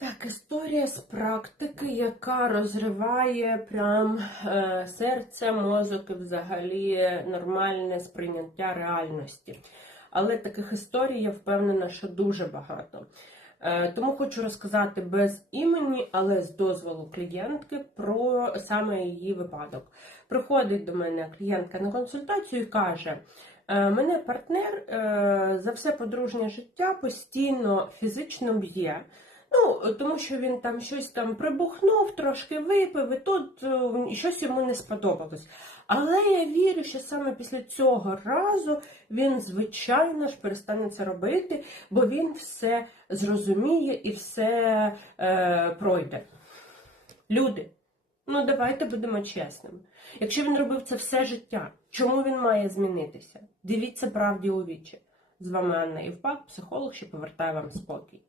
Так, історія з практики, яка розриває прям е, серце, мозок і взагалі нормальне сприйняття реальності. Але таких історій я впевнена, що дуже багато. Е, тому хочу розказати без імені, але з дозволу клієнтки про саме її випадок. Приходить до мене клієнтка на консультацію і каже: «Е, мене партнер за все подружнє життя постійно фізично б'є. Ну, тому що він там щось там прибухнув, трошки випив, і тут е, щось йому не сподобалось. Але я вірю, що саме після цього разу він, звичайно ж, перестане це робити, бо він все зрозуміє і все е, пройде. Люди, ну давайте будемо чесними. Якщо він робив це все життя, чому він має змінитися? Дивіться правді у вічі. З вами Анна Євпак, психолог, що повертає вам спокій.